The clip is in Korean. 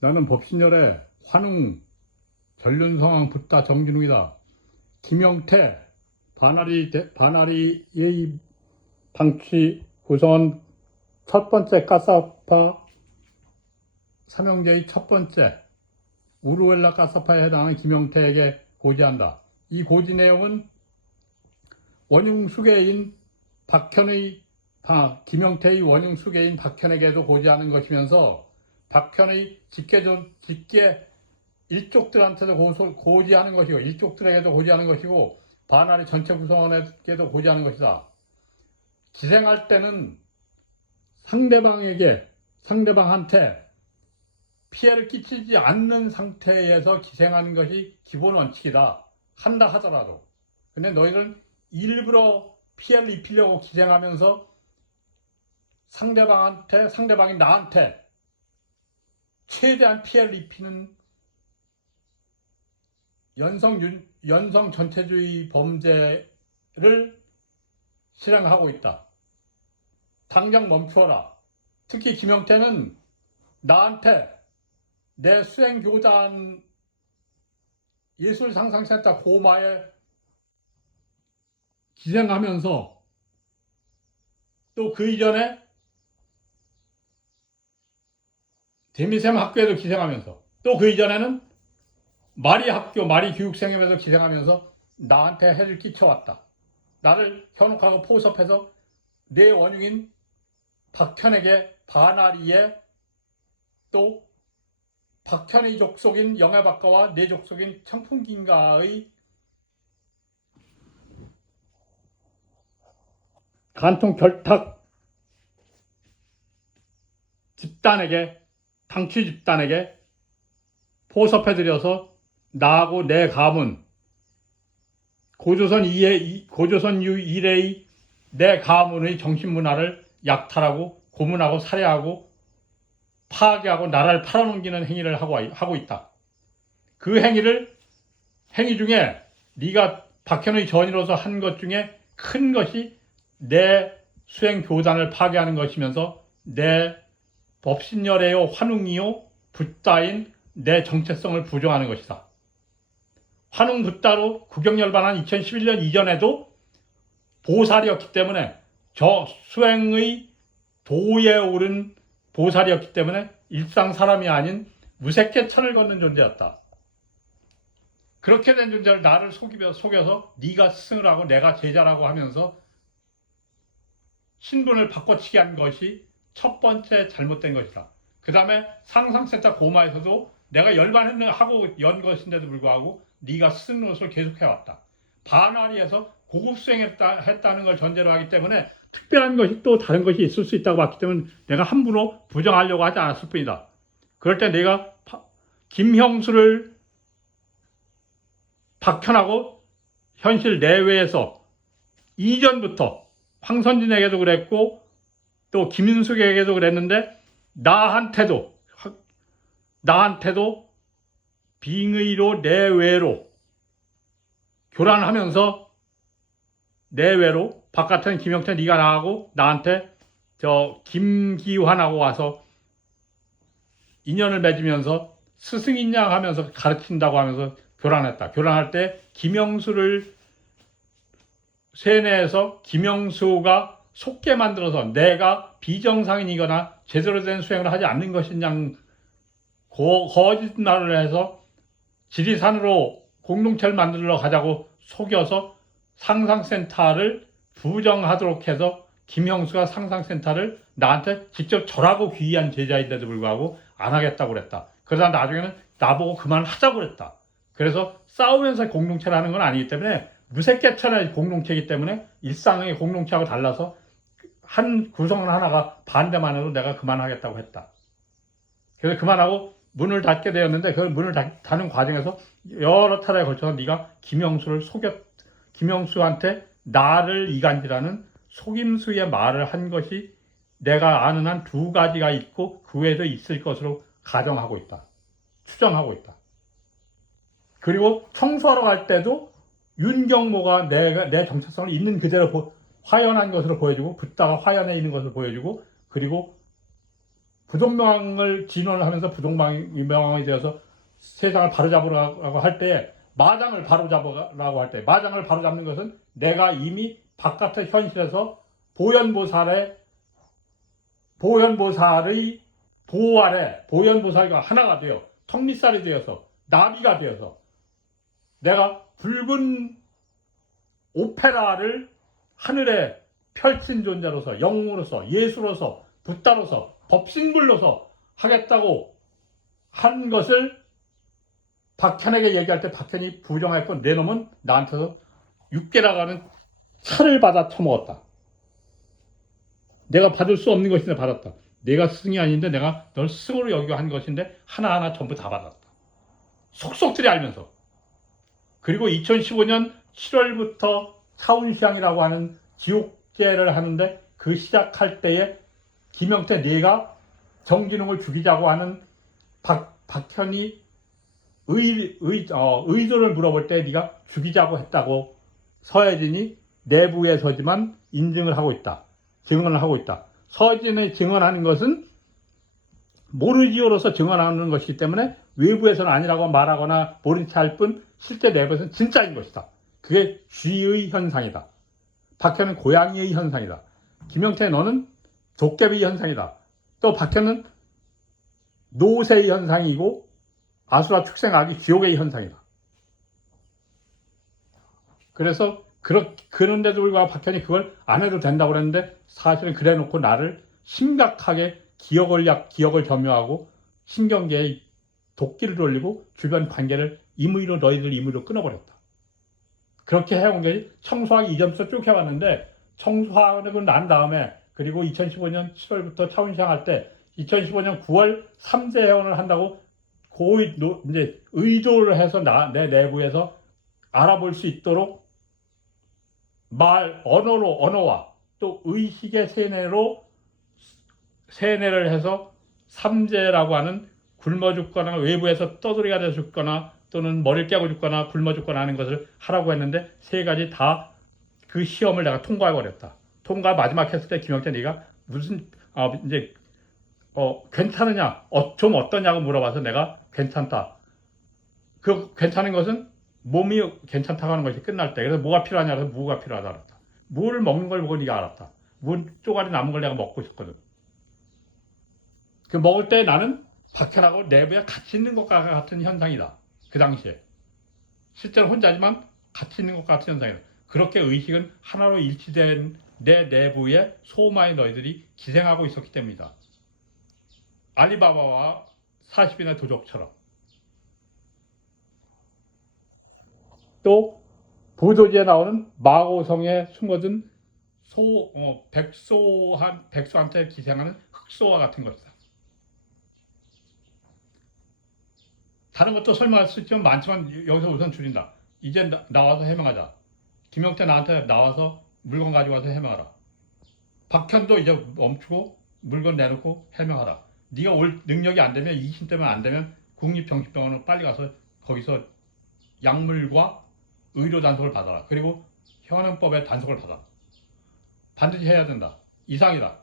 나는 법신열의 환웅 전륜성황 붓다 정진웅이다. 김영태 바나리의 방치 구성원 첫 번째 가사파 삼형제의 첫 번째 우르웰라 가사파에 해당하는 김영태에게 고지한다. 이 고지 내용은 원흉 수계인 김영태의 원흉 수계인 박현에게도 고지하는 것이면서 박현의 직계 일족들한테도 고지하는 것이고 일족들에게도 고지하는 것이고 바나리 전체 구성원에게도 고지하는 것이다. 기생할 때는 상대방한테 피해를 끼치지 않는 상태에서 기생하는 것이 기본 원칙이다. 한다 하더라도. 근데 너희들은 일부러 피해를 입히려고 기생하면서 상대방이 나한테 최대한 피해를 입히는 연성 전체주의 범죄를 실행하고 있다. 당장 멈추어라. 특히 김영태는 나한테 내 수행교단 예술상상센터 고마에 기생하면서 또 그 이전에 데미셈 학교에도 기생하면서 또 그 이전에는 마리 교육생협에서 기생하면서 나한테 해를 끼쳐왔다. 나를 현혹하고 포섭해서 내 원흉인 박현에게 바나리에 또 박현의 족속인 영해박가와 내 족속인 청풍긴가의 간통 결탁 방치 집단에게 포섭해드려서 나하고 내 가문 고조선 이래의 내 가문의 정신문화를 약탈하고 고문하고 살해하고 파괴하고 나라를 팔아넘기는 행위를 하고 있다. 그 행위 중에 네가 박현의 전이로서 한 것 중에 큰 것이 내 수행 교단을 파괴하는 것이면서 내 법신열애요 환웅이요 붓다인 내 정체성을 부정하는 것이다. 환웅 붓다로 국영열반한 2011년 이전에도 보살이었기 때문에 저 수행의 도에 오른 보살이었기 때문에 일상 사람이 아닌 무색계 천을 걷는 존재였다. 그렇게 된 존재를 나를 속여서 네가 스승을 하고 내가 제자라고 하면서 신분을 바꿔치기 한 것이 첫 번째 잘못된 것이다. 그 다음에 상상센터 고마에서도 내가 열반하고 연 것인데도 불구하고 네가 스승 노릇을 계속해왔다. 바나리에서 고급 수행했다는 걸 전제로 하기 때문에 특별한 것이 또 다른 것이 있을 수 있다고 봤기 때문에 내가 함부로 부정하려고 하지 않았을 뿐이다. 그럴 때 내가 김형수를 박현하고 현실 내외에서 이전부터 황선진에게도 그랬고 또 김인숙에게도 그랬는데 나한테도 빙의로 내외로 교란하면서 내외로 바깥은 김영태 네가 나하고 나한테 저 김기환하고 와서 인연을 맺으면서 스승이냐 하면서 가르친다고 하면서 교란했다. 교란할 때 김영수를 세뇌해서 김영수가 속게 만들어서 내가 비정상인이거나 제대로 된 수행을 하지 않는 것이냐 거짓말을 해서 지리산으로 공동체를 만들러 가자고 속여서 상상센터를 부정하도록 해서 김형수가 상상센터를 나한테 직접 절하고 귀의한 제자인데도 불구하고 안 하겠다고 그랬다. 그러다 나중에는 나보고 그만하자고 그랬다. 그래서 싸우면서 공동체를 하는 건 아니기 때문에 무색개천의 공동체이기 때문에 일상의 공동체하고 달라서 한 구성원 하나가 반대만 해도 내가 그만하겠다고 했다. 그래서 그만하고 문을 닫게 되었는데 그 문을 닫는 과정에서 여러 차례에 걸쳐서 네가 김영수한테 나를 이간질하는 속임수의 말을 한 것이 내가 아는 한 2가지가 있고 그 외에도 있을 것으로 가정하고 있다. 추정하고 있다. 그리고 청소하러 갈 때도 윤경모가 내 정체성을 있는 그대로 화연한 것으로 보여주고 붓다가 화연해 있는 것을 보여주고 그리고 부동명을 진언을 하면서 부동명이 되어서 세상을 바로잡으라고 할 때, 마장을 바로잡으라고 할 때, 마장을 바로잡는 것은 내가 이미 바깥의 현실에서 보현보살의 보호 아래, 보현보살과 하나가 되어 턱밑살이 되어서 나비가 되어서 내가 붉은 오페라를 하늘에 펼친 존재로서, 영웅으로서, 예수로서, 붓다로서, 법신불로서 하겠다고 한 것을 박현에게 얘기할 때 박현이 부정했고, 내 놈은 나한테서 육계라고 하는 차를 받아 처먹었다. 내가 받을 수 없는 것인데 받았다. 내가 스승이 아닌데 내가 널 스승으로 여기고 한 것인데 하나하나 전부 다 받았다. 속속들이 알면서. 그리고 2015년 7월부터 차운시향이라고 하는 지옥제를 하는데, 그 시작할 때에 김영태, 네가 정진웅을 죽이자고 하는 박현이 의도를 물어볼 때 네가 죽이자고 했다고 서혜진이 내부에서지만 인증을 하고 있다. 증언을 하고 있다. 서혜진이 증언하는 것은 모르지오로서 증언하는 것이기 때문에 외부에서는 아니라고 말하거나 모른 체 할 뿐, 실제 내부에서는 진짜인 것이다. 그게 쥐의 현상이다. 박현은 고양이의 현상이다. 김영태, 너는 도깨비 현상이다. 또 박현은 노새의 현상이고 아수라 축생악이 지옥의 현상이다. 그래서 그런데도 불구하고 박현이 그걸 안 해도 된다고 그랬는데, 사실은 그래 놓고 나를 심각하게 기억을 점유하고 신경계에 도끼를 돌리고 주변 관계를 너희들 임의로 끊어버렸다. 그렇게 해온 게 청소하기 이전부터 쭉 해왔는데, 청소하고 난 다음에, 그리고 2015년 7월부터 차운시향 할 때 2015년 9월 3세 회원을 한다고 이제 의도를 해서 내 내부에서 알아볼 수 있도록 언어와 또 의식의 세뇌를 해서 삼재라고 하는 굶어 죽거나 외부에서 떠돌이가 되어 죽거나 또는 머리를 깨고 죽거나 굶어 죽거나 하는 것을 하라고 했는데, 세 가지 다 그 시험을 내가 통과해버렸다. 통과 마지막 했을 때 김영태, 네가 무슨 괜찮으냐, 좀 어떠냐고 물어봐서 내가 괜찮다. 그 괜찮은 것은 몸이 괜찮다고 하는 것이 끝날 때. 그래서 뭐가 필요하냐, 그래서 무가 필요하다 알았다. 무를 먹는 걸 보고 네가 알았다. 무 쪼가리 남은 걸 내가 먹고 있었거든. 그 먹을 때 나는 박현하고 내부에 같이 있는 것과 같은 현상이다. 그 당시에. 실제로 혼자지만 같이 있는 것과 같은 현상이다. 그렇게 의식은 하나로 일치된 내 내부에 소마의 너희들이 기생하고 있었기 때문이다. 알리바바와 40인의 도적처럼. 또 보도지에 나오는 마고성에 숨어든 백소한테 기생하는 흑소와 같은 것이다. 다른 것도 설명할 수 있지만 많지만 여기서 우선 줄인다. 이제 나와서 해명하자. 김영태, 나한테 나와서 물건 가지고 와서 해명하라. 박현도 이제 멈추고 물건 내놓고 해명하라. 네가 올 능력이 안 되면, 이심 때문에 안 되면 국립정신병원으로 빨리 가서 거기서 약물과 의료 단속을 받아라. 그리고 현행법의 단속을 받아. 반드시 해야 된다. 이상이다.